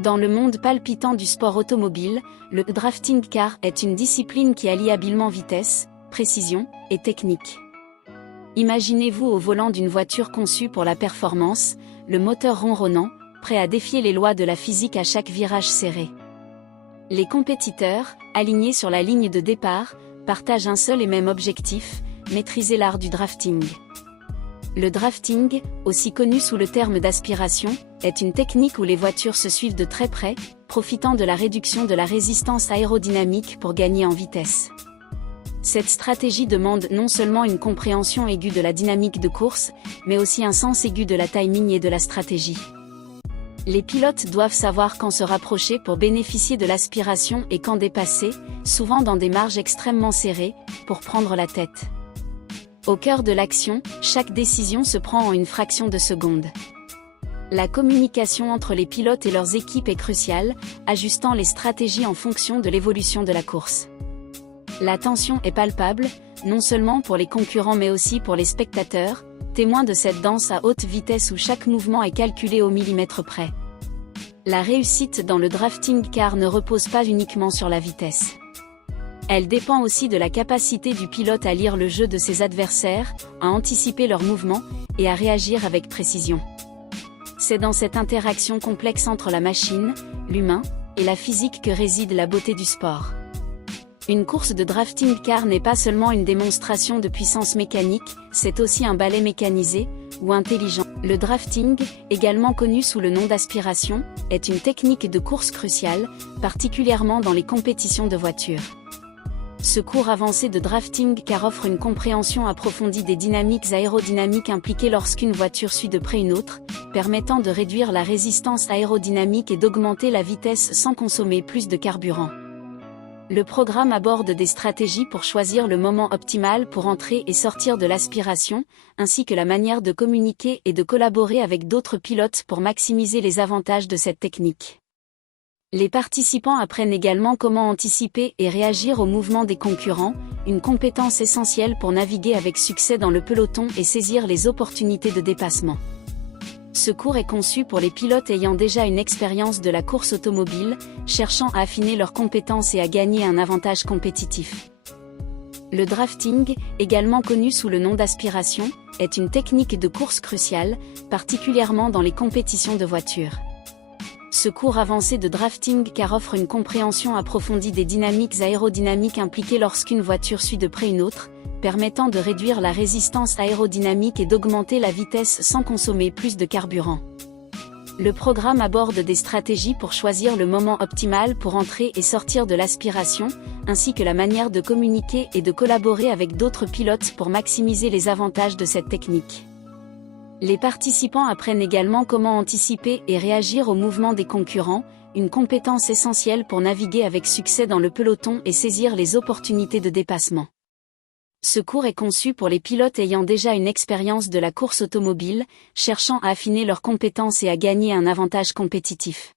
Dans le monde palpitant du sport automobile, le drafting car est une discipline qui allie habilement vitesse, précision et technique. Imaginez-vous au volant d'une voiture conçue pour la performance, le moteur ronronnant, prêt à défier les lois de la physique à chaque virage serré. Les compétiteurs, alignés sur la ligne de départ, partagent un seul et même objectif, maîtriser l'art du drafting. Le drafting, aussi connu sous le terme d'aspiration, est une technique où les voitures se suivent de très près, profitant de la réduction de la résistance aérodynamique pour gagner en vitesse. Cette stratégie demande non seulement une compréhension aiguë de la dynamique de course, mais aussi un sens aigu de la timing et de la stratégie. Les pilotes doivent savoir quand se rapprocher pour bénéficier de l'aspiration et quand dépasser, souvent dans des marges extrêmement serrées, pour prendre la tête. Au cœur de l'action, chaque décision se prend en une fraction de seconde. La communication entre les pilotes et leurs équipes est cruciale, ajustant les stratégies en fonction de l'évolution de la course. La tension est palpable, non seulement pour les concurrents mais aussi pour les spectateurs, témoins de cette danse à haute vitesse où chaque mouvement est calculé au millimètre près. La réussite dans le drafting car ne repose pas uniquement sur la vitesse. Elle dépend aussi de la capacité du pilote à lire le jeu de ses adversaires, à anticiper leurs mouvements, et à réagir avec précision. C'est dans cette interaction complexe entre la machine, l'humain, et la physique que réside la beauté du sport. Une course de drafting car n'est pas seulement une démonstration de puissance mécanique, c'est aussi un ballet mécanisé, ou intelligent. Le drafting, également connu sous le nom d'aspiration, est une technique de course cruciale, particulièrement dans les compétitions de voitures. Ce cours avancé de drafting car offre une compréhension approfondie des dynamiques aérodynamiques impliquées lorsqu'une voiture suit de près une autre, permettant de réduire la résistance aérodynamique et d'augmenter la vitesse sans consommer plus de carburant. Le programme aborde des stratégies pour choisir le moment optimal pour entrer et sortir de l'aspiration, ainsi que la manière de communiquer et de collaborer avec d'autres pilotes pour maximiser les avantages de cette technique. Les participants apprennent également comment anticiper et réagir aux mouvements des concurrents, une compétence essentielle pour naviguer avec succès dans le peloton et saisir les opportunités de dépassement. Ce cours est conçu pour les pilotes ayant déjà une expérience de la course automobile, cherchant à affiner leurs compétences et à gagner un avantage compétitif. Le drafting, également connu sous le nom d'aspiration, est une technique de course cruciale, particulièrement dans les compétitions de voitures. Ce cours avancé de drafting car offre une compréhension approfondie des dynamiques aérodynamiques impliquées lorsqu'une voiture suit de près une autre, permettant de réduire la résistance aérodynamique et d'augmenter la vitesse sans consommer plus de carburant. Le programme aborde des stratégies pour choisir le moment optimal pour entrer et sortir de l'aspiration, ainsi que la manière de communiquer et de collaborer avec d'autres pilotes pour maximiser les avantages de cette technique. Les participants apprennent également comment anticiper et réagir aux mouvements des concurrents, une compétence essentielle pour naviguer avec succès dans le peloton et saisir les opportunités de dépassement. Ce cours est conçu pour les pilotes ayant déjà une expérience de la course automobile, cherchant à affiner leurs compétences et à gagner un avantage compétitif.